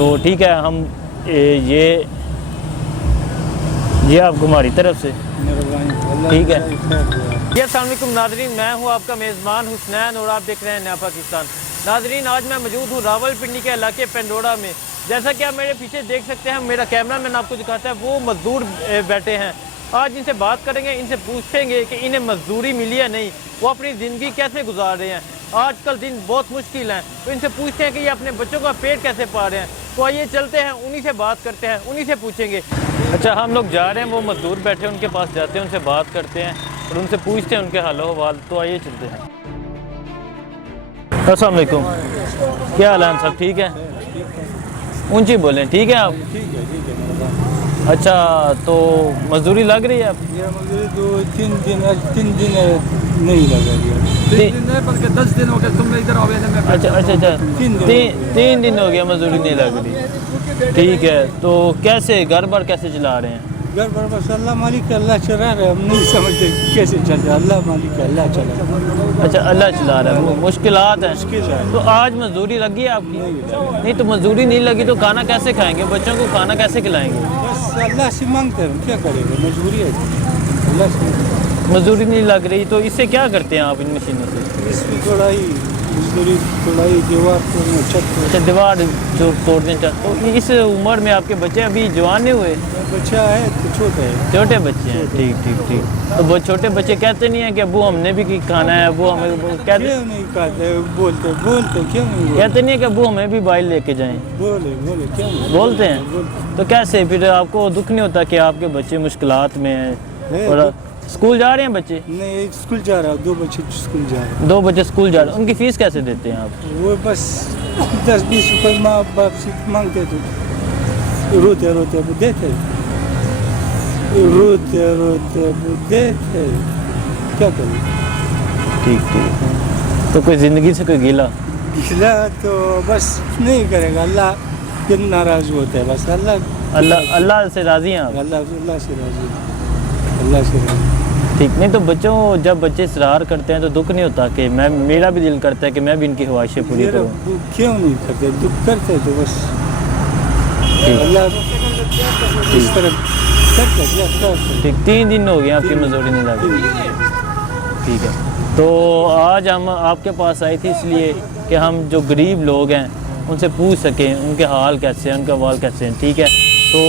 تو ٹھیک ہے ہم یہ آپ کو ہماری طرف سے ٹھیک ہے۔ السلام علیکم ناظرین، میں ہوں آپ کا میزبان حسنین اور آپ دیکھ رہے ہیں نیا پاکستان۔ ناظرین آج میں موجود ہوں راول پنڈی کے علاقے پنڈورا میں۔ جیسا کہ آپ میرے پیچھے دیکھ سکتے ہیں، میرا کیمرہ مین آپ کو دکھاتا ہے، وہ مزدور بیٹھے ہیں۔ آج ان سے بات کریں گے، ان سے پوچھیں گے کہ انہیں مزدوری ملی یا نہیں، وہ اپنی زندگی کیسے گزار رہے ہیں۔ آج کل دن بہت مشکل ہیں، تو ان سے پوچھتے ہیں کہ یہ اپنے بچوں کا پیٹ کیسے پا رہے ہیں۔ تو آئیے چلتے ہیں، انہی سے بات کرتے ہیں، انہی سے پوچھیں گے۔ اچھا ہم لوگ جا رہے ہیں، وہ مزدور بیٹھے ہیں، ان کے پاس جاتے ہیں، ان سے بات کرتے ہیں اور ان سے پوچھتے ہیں ان کے حال و احوال۔ تو آئیے چلتے ہیں۔ السلام علیکم، کیا حال ہے سب ٹھیک ہے؟ اونچی بولیں، ٹھیک ہے آپ؟ اچھا تو مزدوری لگ رہی ہے آپ؟ مزدوری تو تین دن نہیں لگا رہی ہے، بلکہ 10 دن ہو گئے تم ادھر آوے میں۔ اچھا 3 دن ہو گیا مزدوری نہیں لگ رہی، ٹھیک ہے۔ تو کیسے گھر بار کیسے چلا رہے ہیں؟ گھر پر بس اللہ مالک اللہ چلا رہا ہے، ہم نہیں سمجھتے کیسے چل رہا ہے، اللہ مالک اللہ چلا رہا ہے۔ اچھا اللہ چلا رہا ہے، مشکلات ہیں۔ تو آج مزدوری لگی ہے آپ کی؟ نہیں تو مزدوری نہیں لگی تو کھانا کیسے کھائیں گے؟ بچوں کو کھانا کیسے کھلائیں گے؟ بس اللہ سے مانگتے ہیں، کیا کرے گا، مجبوری ہے اللہ سے۔ مزدوری نہیں لگ رہی تو اس سے کیا کرتے ہیں آپ ان مشینوں سے؟ اس میں تھوڑا ہی مزدوری، تھوڑا ہی دیوار توڑنا، چھت اچھا دیوار جو توڑنے چاہتے تو اس عمر میں آپ کے بچے ابھی جوان نہیں ہوئے؟ بچہ ہے تو چھوٹا ہے، چھوٹے بچے ہیں، ٹھیک۔ تو وہ چھوٹے بچے کہتے نہیں ہیں کہ ابو ہم نے بھی کھانا ہے، ابو ہمیں کہتے کیوں نہیں کہتے، بولتے کیوں نہیں کہتے نہیں ہیں کہ ابو ہمیں بھی بائل لے کے جائیں؟ بولے کیوں نہیں بولتے ہیں؟ تو کیسے پھر آپ کو دکھ نہیں ہوتا کہ آپ کے بچے مشکلات میں ہیں؟ اور اسکول جا رہے ہیں بچے؟ نہیں اسکول جا رہا، 2 بچے اسکول جا رہے ہیں۔ 2 بچے اسکول جا رہے ہیں، ان کی فیس کیسے دیتے ہیں آپ؟ وہ بس 10-20 روپے ماں باپ سے مانگتے تو روتے وہ دیتے، وہ دیتے، کیا کریں۔ ٹھیک تو کوئی زندگی سے کوئی گیلا تو بس نہیں کرے گا، اللہ پھر ناراض ہوتا ہے، بس اللہ سے راضی ہیں آپ؟ اللہ سے راضی ہے، اللہ سے راضی۔ ٹھیک، نہیں تو بچوں جب بچے اصرار کرتے ہیں تو دکھ نہیں ہوتا کہ میرا بھی دل کرتا ہے کہ میں بھی ان کی خواہشیں پوری کروں؟ کیوں نہیں کرتے، دکھ کرتے تو بس اللہ اس طرح کرتے۔ ٹھیک 3 دن ہو گئے آپ کی مزدوری نہیں لگ رہی، ٹھیک ہے۔ تو آج ہم آپ کے پاس آئے تھے اس لیے کہ ہم جو غریب لوگ ہیں ان سے پوچھ سکیں ان کے حال کیسے ہیں، ان کے احوال کیسے ہیں، ٹھیک ہے۔ تو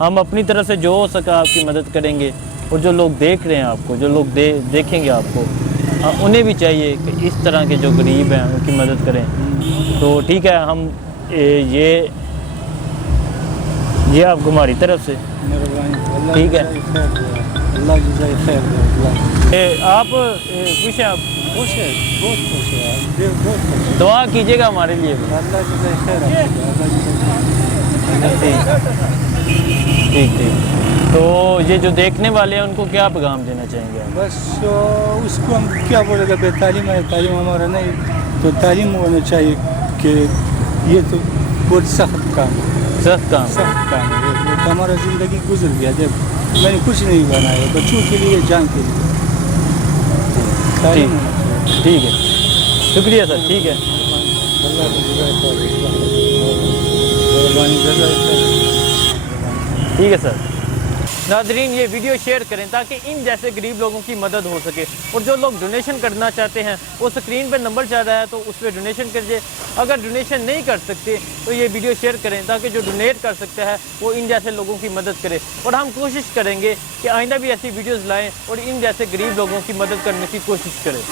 ہم اپنی طرف سے جو ہو سکا آپ کی مدد کریں گے، اور جو لوگ دیکھ رہے ہیں آپ کو، جو لوگ دیکھیں گے آپ کو، انہیں بھی چاہیے کہ اس طرح کے جو غریب ہیں ان کی مدد کریں۔ تو ٹھیک ہے ہم یہ آپ کو ہماری طرف سے ٹھیک ہے۔ اللہ جزائے خیر۔ آپ خوش ہیں؟ آپ خوش ہے، بہت خوش ہے، بہت خوش ہے۔ دعا کیجیے گا ہمارے لیے بھی۔ اللہ جزائے خیر، ٹھیک۔ تو یہ جو دیکھنے والے ہیں ان کو کیا پیغام دینا چاہیں گے آپ؟ بس اس کو ہم کیا بولے گا، بے تعلیم ہے، تعلیم ہمارا نہیں، تو تعلیم ہونا چاہیے کہ یہ تو بہت سخت کام ہے، سخت کام ہے۔ ہمارا زندگی گزر گیا، جب میں نے کچھ نہیں بنایا بچوں کے لیے، جان کے لیے۔ ٹھیک ہے، شکریہ سر، ٹھیک ہے۔ ٹھیک ہے سر۔ ناظرین یہ ویڈیو شیئر کریں تاکہ ان جیسے غریب لوگوں کی مدد ہو سکے، اور جو لوگ ڈونیشن کرنا چاہتے ہیں وہ سکرین پہ نمبر چل رہا ہے تو اس پہ ڈونیشن کریے۔ اگر ڈونیشن نہیں کر سکتے تو یہ ویڈیو شیئر کریں تاکہ جو ڈونیٹ کر سکتا ہے وہ ان جیسے لوگوں کی مدد کرے، اور ہم کوشش کریں گے کہ آئندہ بھی ایسی ویڈیوز لائیں اور ان جیسے غریب لوگوں کی مدد کرنے کی کوشش کریں۔